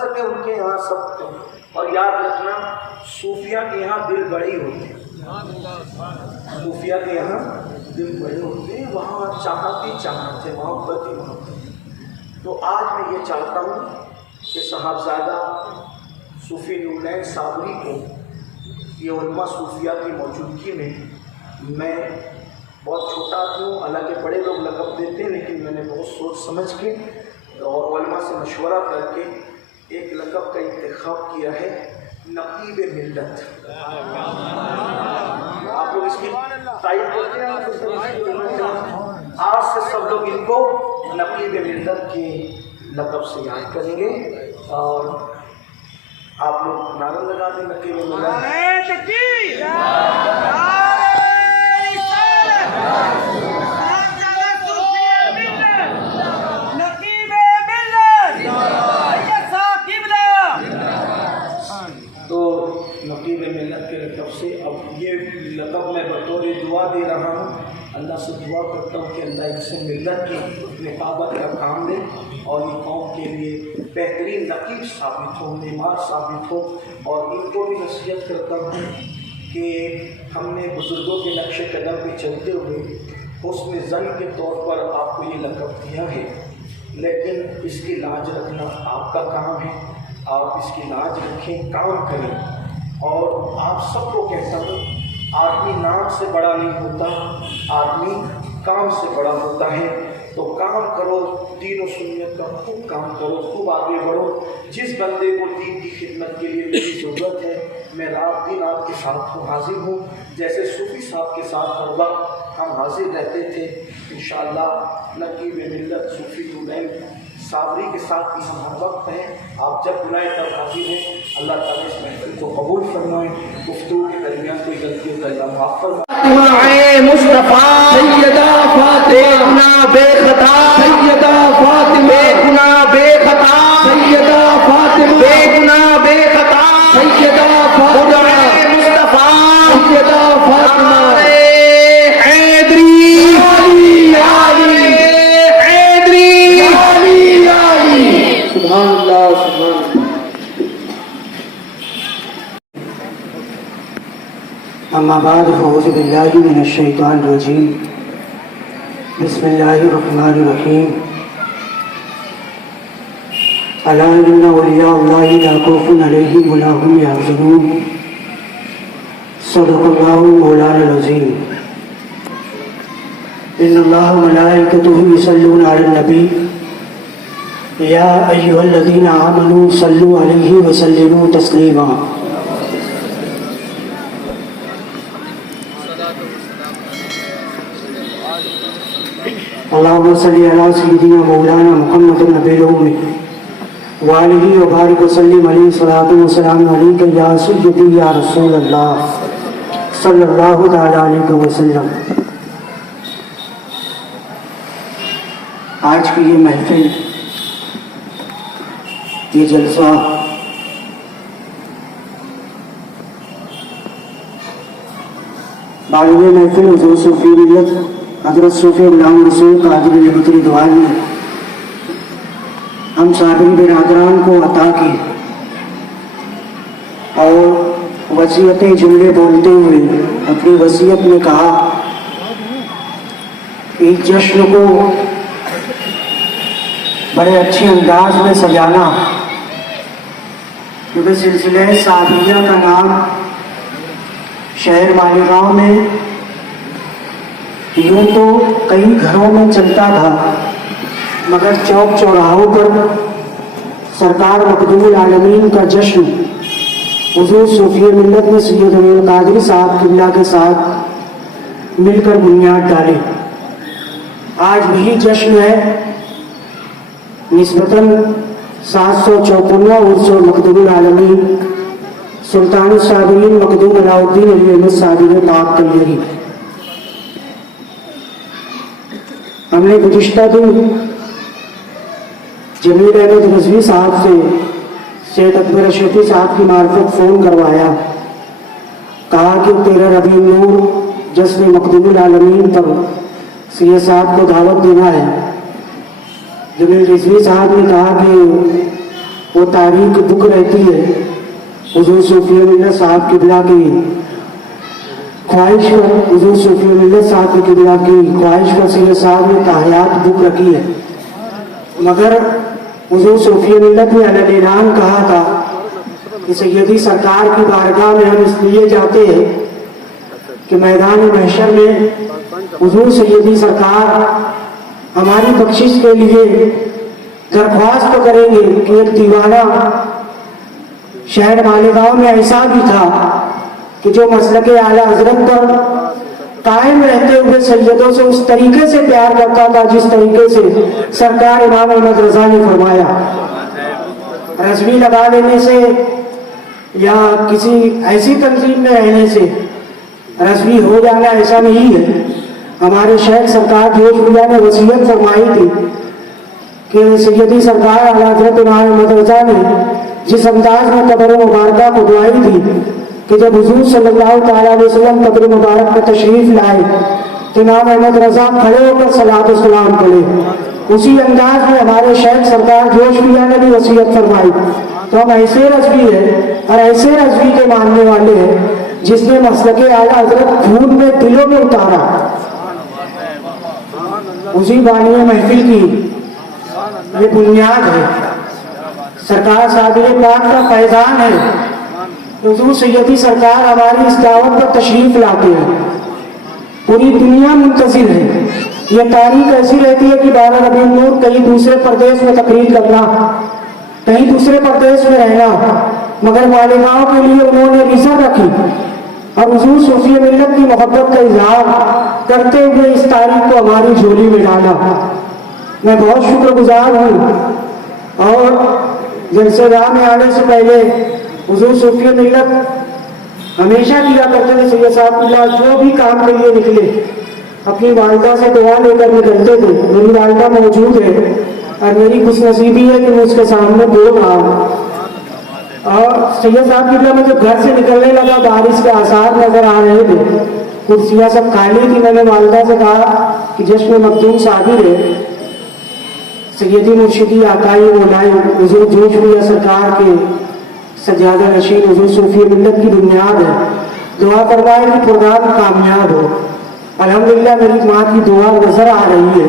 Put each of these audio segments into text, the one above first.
سکے ان کے یہاں سب کو. اور یاد رکھنا صوفیہ کے یہاں دل بڑے ہوتے ہیں. صوفیہ کے یہاں دل بڑے ہوتے ہیں. وہاں چاہت ہی چاہت ہے, محبت ہی محبت. تو آج میں یہ چاہتا ہوں کہ صاحبزادہ صوفی نورالعین صابری کو یہ علماء صوفیہ کی موجودگی میں بہت چھوٹا ہوں, حالانکہ بڑے لوگ لقب دیتے ہیں, لیکن میں نے بہت سوچ سمجھ کے اور علماء سے مشورہ کر کے ایک لقب کا انتخاب کیا ہے, نقیب ملت. آپ لوگ اس کی تائید کرتے ہیں. آج سے سب لوگ ان کو نقیب ملت کے لقب سے یاد کریں گے. اور آپ لوگ نعرہ لگا دیں نقیب ملت. تو نقیب ملت کے لقب سے اب یہ لقب میں بطور دعا دے رہا ہوں. اللہ سے دعا کرتا ہوں کہ اللہ اس سے ملت کی نقابت کا کام دے اور یہ قوم کے لیے بہترین نقیب ثابت ہو, معمار ثابت ہو. اور ان کو بھی نصیحت کرتا ہوں کہ ہم نے بزرگوں کے نقش قدم پہ چلتے ہوئے حسن ظن کے طور پر آپ کو یہ لقب دیا ہے, لیکن اس کی لاج رکھنا آپ کا کام ہے. آپ اس کی لاج رکھیں, کام کریں. اور آپ سب کو کہتا ہوں, آدمی نام سے بڑا نہیں ہوتا, آدمی کام سے بڑا ہوتا ہے. تو کام کرو, دین و سنت کا خوب کام کرو, خوب آگے بڑھو. جس بندے کو دین کی خدمت کے لیے میری ضرورت ہے, میں رات دن آپ کے ساتھ حاضر ہوں. جیسے صوفی صاحب کے ساتھ ہر وقت ہم حاضر رہتے تھے, انشاءاللہ نقیب ملت صوفی نورالعین صابری کے ساتھ بھی ہم ہر وقت ہیں. آپ جب بلائیں تب حاضر ہیں. اللہ تعالیٰ اس محفل کو قبول فرمائیں. گفتگو کے درمیان کوئی غلطیوں کا اللہ معاف فرمائے. مصطفیٰ سیدہ فاطمہ بے خطا, سیدہ فاطمہ بے گناہ بے خطا, سیدہ فاطمہ بے گناہ بے خطا, سیدہ فاطمہ مصطفیٰ سیدہ فاطمہ حیدری علی حیدری علی. سبحان اللہ سبحان اللہ. اما بعد فاعوذ باللہ من الشیطان الرجیم. بسم اللہ الرحمن الرحیم. الا ان اولیاء اللہ لا خوف علیہم ولا هم یحزنون. صدق اللہ مولانا العظیم. ان اللہ وملائکتہ یصلون علی النبی یا ایھا الذین آمنوا صلوا علیہ وسلموا تسلیما. اللہم صلی علی سیدنا مولانا محمد النبی الامی وآلہ وبارک وسلم علیہ الصلاۃ والسلام علیک یا سیدی یا رسول اللہ صلی اللہ تعالی علیہ وسلم. آج کی یہ محفل, یہ جلسہ باغ محفل حضور صوفی ملت حضرت صوفی غلام رسول قادری رحمۃ اللہ علیہ ہم صابری برادران کو عطا کی, اور وصیتیں جملے بولتے ہوئے اپنی وصیت میں کہا کہ اس جشن کو بڑے اچھے انداز میں سجانا, کیونکہ سلسلہ صابریہ کا نام شہر مالیگاؤں میں یوں تو کئی گھروں میں چلتا تھا, مگر چوک چوراہوں پر سرکار مقدوم العالمین کا جشن حضور صوفی ملت نے سید امین قادری صاحب قبلہ کے ساتھ مل کر بنیاد ڈالی. آج وہی جشن ہے, نسبتاً 754واں عرس مقدوم العالمین سلطان الصابرین مقدوم علاء الدین علی احمد صابری پاک کلیری. ہم نے گزشتہ دن جمیل احمد رضوی صاحب سے سید اکبر اشرفی صاحب کی معرفت فون کروایا, کہا کہ 13 ربیع نور جشن مقدوم العالمین پر سید صاحب کو دعوت دینا ہے. جمیل رضوی صاحب نے کہا کہ वो तारीख बुक रहती है हुजूर सूफी मिल्लत साहब किबला की ख्वाहिश पर, हुजूर सूफी मिल्लत साहब की किबला की ख्वाहिश पर सैयद साहब ने ताहियात बुक रखी है। मगर हुजूर सूफी मिल्लत ने अलग-ए-ऐलान कहा था कि सैयदी सरकार की बारगाह में हम इसलिए जाते हैं कि मैदान महशर में हुजूर सैयदी सरकार हमारी बख्शिश के लिए दरख्वास्त करेंगे कि एक दीवाना शहर मालेगांव में ऐसा भी था कि जो मसलके आला हजरत पर कायम रहते हुए सैयदों से उस तरीके से प्यार करता था जिस तरीके से सरकार इमाम अहमद रजा ने फरमाया। रज़वी लगा लेने से या किसी ऐसी तंजीम में रहने से रज़वी हो जाना ऐसा नहीं है। हमारे शेख सरकार जोश भैया ने वसीयत फरमाई थी कि सैयदी सरकार आला हज़रत इमाम अहमद रजा ने जिस अंदाज में कब्र मुबारका को दुआई थी कि जब हुजूर सल्लल्लाहु तआला अलैहि वसल्लम कब्र मुबारक में तशरीफ लाए तो इमाम अहमद रजा खड़े होकर सलात व सलाम पढ़े। उसी अंदाज में हमारे शेख सरकार जोश भैया ने भी वसीयत फरमाई। तो हम ऐसे रज़वी हैं और ऐसे रज़वी के मानने वाले हैं जिसने मसलके आला हजरत खून में दिलों में उतारा। उसी बानी महफिल की ये बुनियाद है, सरकार साबिर पाक का फैजान है। हुजूर सैयदी सरकार हमारी इस दावत पर तशरीफ लाते हैं, पूरी दुनिया मुंतज़िर है। ये तारीख ऐसी रहती है कि 12 रबीउल नूर कहीं दूसरे प्रदेश में तकरीर करना, कहीं दूसरे प्रदेश में रहना, मगर मालेगांव के लिए उन्होंने रिजर्व रखी और हुजूर सूफी मिल्लत की मोहब्बत का इजहार करते हुए इस तारीख को हमारी झोली में डाला। मैं बहुत शुक्रगुजार हूँ। और जलसेगाह में आने से पहले हुजूर सूफी मिल्लत हमेशा किया करते थे, सैयद साहब बिल्ला जो भी काम के लिए निकले अपनी वालिदा से दुआ लेकर निकलते थे। मेरी वालिदा मौजूद है और मेरी खुशनसीबी है कि मैं उसके सामने बोल रहा हूँ। और सैयद साहब बिल्ला मैं जब घर से निकलने लगा बारिश के आसार नजर आ रहे थे, कुर्सियाँ सब खाली थी। मैंने वालिदा से कहा कि जश्न मखदूम साबिर है, सैयदी मुर्शिदी आकाई मौलाई हुजूर जोश भैया सरकार के सज्जादा नशीन हुजूर सूफी मिल्लत की बुनियाद है, दुआ करवाए कि प्रोग्राम कामयाब हो। अल्हम्दुलिल्लाह मेरी माँ की दुआ नजर आ रही है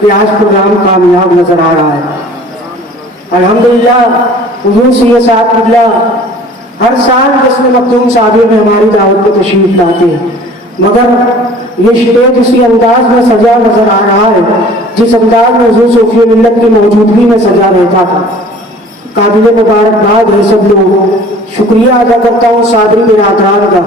कि आज प्रोग्राम कामयाब नजर आ रहा है। अल्हम्दुलिल्लाह हुजूर सैयद साहब बिल्ला हर साल जश्न मखदूम साबिर में हमारी दावत को तशरीफ लाते हैं, मगर ये स्टेज उसी अंदाज में सजा नजर आ रहा है जिस अंदाज में हुजूर सूफी मिल्लत की मौजूदगी में सजा रहता था। काबिल मुबारकबाद है सब लोग, शुक्रिया अदा करता हूँ सादरी बिरादरान का।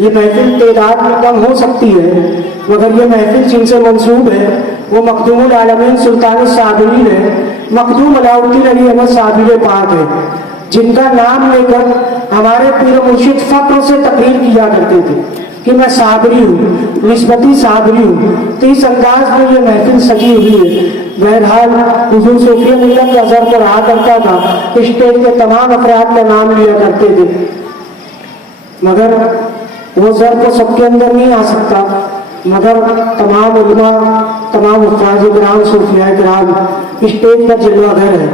ये महफिल तादाद में कम हो सकती है, मगर ये महफिल जिनसे मंसूब है वो मखदूमुल आलमीन सुल्तान साबिरीन है, मखदूम अलाउद्दीन अली अहमद साबिर पाक है, जिनका नाम लेकर हमारे पीर मुर्शिद फक्र से तकरीर किया करते थे कि मैं साबरी हूँ, निस्बती साबरी हूँ। तो इस अंदाज में ये महफिल सजी हुई है। बहरहाल हुजूर सूफी मिल्लत का असर पर रहा करता था, स्टेज के तमाम अफराद का नाम लिया करते थे, मगर वो सर तो सबके अंदर नहीं आ सकता। मगर तमाम उलमा, तमाम उस्ताद किराम, सूफिया किराम स्टेज पर जलवागर है।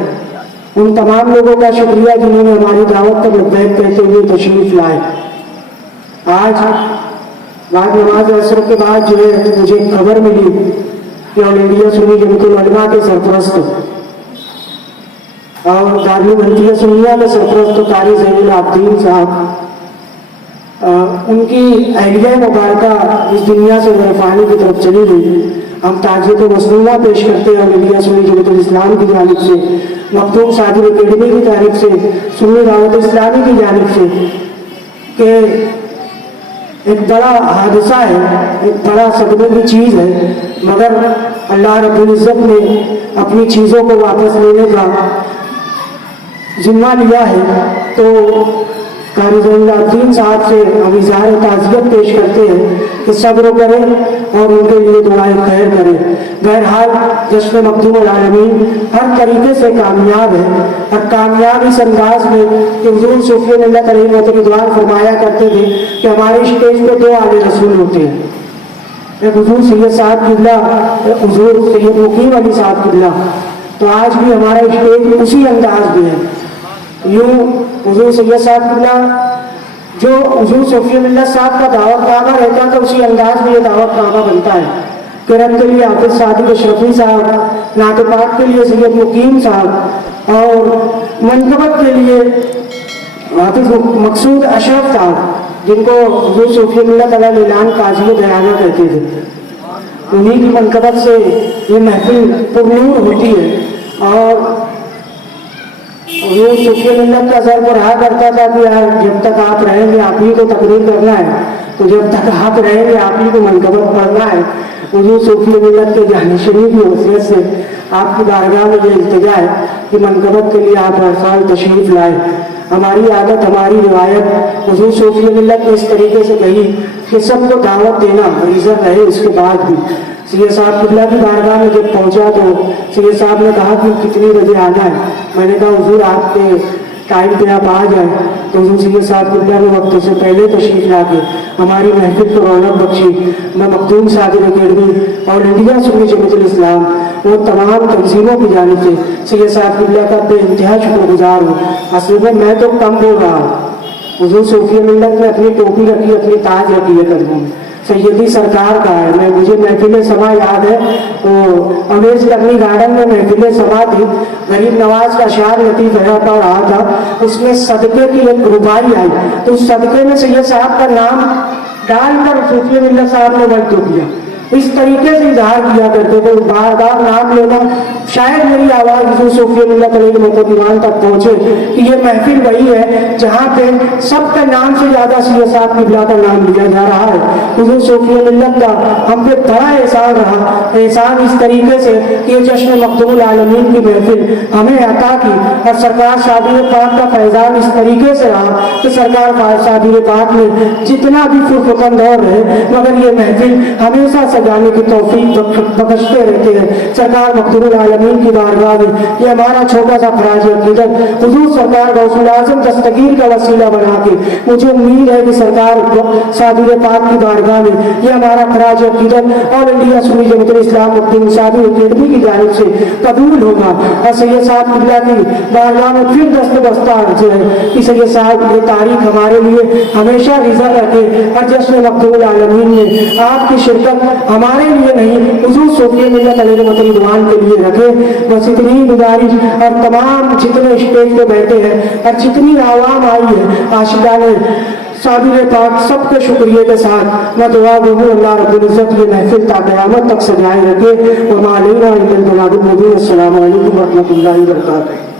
उन तमाम लोगों का शुक्रिया जिन्होंने हमारी दावत पर लब्बैक कहते हुए तशरीफ लाए। आज बाद नमाज असर के बाद जो है मुझे खबर मिली कि ऑल इंडिया सुन्नी जमीयतुल उलमा के सरपरस्त और दारुल हदीस सुन्निया के सरपरस्त कारी ज़ैनुल आबिदीन साहब, उनकी अहलिया मुबारका इस दुनिया से वरफानी की तरफ चली गई। हम ताज़ियत मसनूना पेश करते हैं ऑल इंडिया सुन्नी जमीयतुल इस्लाम की जानिब से, मखदूम सादिर अकेडमी की जानिब से, सुन्नी दावत इस्लामी की जानिब से कि एक बड़ा हादसा है, एक बड़ा सदमे की चीज़ है, मगर अल्लाह रब्बुल इज़्ज़त ने अपनी चीज़ों को वापस लेने का जिम्मा लिया है। तो कारी ज़ैनुल आबिदीन साहब से हम इज़हार ताज़ियत पेश करते हैं कि सब्र करें और उनके लिए दुआए खैर करें। बहरहाल जश्न मखदूमुल आलमीन हर तरीके से कामयाब है और कामयाब इस अंदाज में कि हुजूर सूफी मिल्लत रहमतुल्लाह फरमाया करते थे कि हमारे स्टेज पे 2 आले रसूल होते हैं, एक हुजूर सैयद साहब किबला, हुजूर सैयद मुकीम अली साहब किबला। तो आज भी हमारा स्टेज उसी अंदाज में है। यूं हुजूर सैयद साहब किबला जो हुजूर सूफी मिल्लत साहब का दावत काबा रहता है तो उसी अंदाज में ये दावत काबा बनता है। किरत के लिए हाफिज सादिक शफी साहब, नात पाक के लिए सैयद मुकीम साहब और मनकबत के लिए हाफिज मकसूद अशरफ साहब, जिनको हुजूर सूफी मिल्लत अलैलान काजी बयाना कहते थे। उन्हीं की मनकबत से ये महफिल पुरनूर होती है। और हुजूर सूफी मिल्लत का सर पर रहा करता था कि यार जब तक आप रहेंगे आप ही को तकरीर करना है, तो जब तक आप रहेंगे आप ही को मनकबत पढ़ना है। हुजूर सूफी मिल्लत के जानिशनी की वसीयत से आपकी बारगाह में ये इल्तिजा है कि मनकबत के लिए आप हर साल तशरीफ लाए। हमारी आदत, हमारी रिवायत हुजूर सूफी मिल्लत ने इस तरीके से कही कि सबको दावत देना इज़्ज़त रहे। उसके बाद भी सैयद साहब किबला की बारगाह में जब पहुंचा तो सैयद साहब ने कहा कि कितनी बजे आना है। मैंने कहा हुजूर आपके टाइम पे आप आ जाए। तो हुजूर सैयद साहब किबला ने वक्त से पहले तशरीफ ला के हमारी महफिल को रौनक बख्शी। मैं मखदूम सादिर अकेडमी और इंडिया सुन्नी जमीयतुल इस्लाम वो तमाम तंजीमों की जानिब से सैयद साहब किबला का बेइंतहा शुक्रगुजार हूँ। असल में मैं तो कम बोल रहा हूँ, हुजूर सूफी मिल्लत ने अपनी टोपी रखी, अपनी ताज रखी है कदमों में, सैयदी सरकार का है। मैं मुझे महफिल समा याद है, तो अवेज करनी गार्डन में महफिल समा थी। गरीब नवाज का शार लतीफ हयात पढ़ रहा था, उसमें सदक़े की एक रुबाई आई, तो उस सदक़े में सैयद साहब का नाम डालकर सूफी मिल्लत साहब ने वक्त किया। इस तरीके से इजहार किया करते थे, बार बार नाम लेना। शायद मेरी आवाज़ हुजूर सूफी मिल्लत दीवान तक पहुंचे कि ये महफिल वही है जहाँ पे सबके नाम से ज़्यादा सैयद साहब किबला का नाम लिया जा रहा है। हुजूर सूफी मिल्लत का हम पे बड़ा एहसान रहा, एहसान इस तरीके से कि जश्न मखदूमुल आलमीन की महफिल हमें अता की। और सरकार सादिर पाक का फैजान इस तरीके से रहा कि सरकार सादिर पाक ने जितना भी फुरफुकन दौर रहे मगर ये महफिल हमेशा सजाने की तौफीक बख्शते रहते हैं। सरकार मखदूमुल आलमीन की बारगाह में ये हमारा छोटा सा फराज अकीदत हुजूर सरकार गौसुल आज़म दस्तगीर का वसीला बना के मुझे उम्मीद है कि सरकार सादिर पाक की बारगाह में ये हमारा फराज अकीदत और इंडिया सुन्नी जमीयतुल इस्लाम मुफ्ती सादिर अकेडमी की जानिब से कबूल होगा। और सैयद साहब किबला की बारगाह में फिर दस्तबस्ता अर्ज है कि सैयद साहब ये तारीख हमारे लिए हमेशा रिजर्व रखे और जश्न मखदूमुल आलमीन में आपकी शिरकत हमारे लिए नहीं हुजूर सूफी मिल्लत दीवान के लिए रखे। बस इतनी गुजारिश। और तमाम जितने स्टेज पे बैठे हैं और जितनी आवाम आई है आशिकाने सादिर पाक, सबके शुक्रिया के साथ मैं दुआ दूँ अल्लाह रब्बुल इज्जत ये महफिल ता क़यामत तक सजाए रखे। और मालूम है। अस्सलामु अलैकुम व रहमतुल्लाहि व बरकातहू।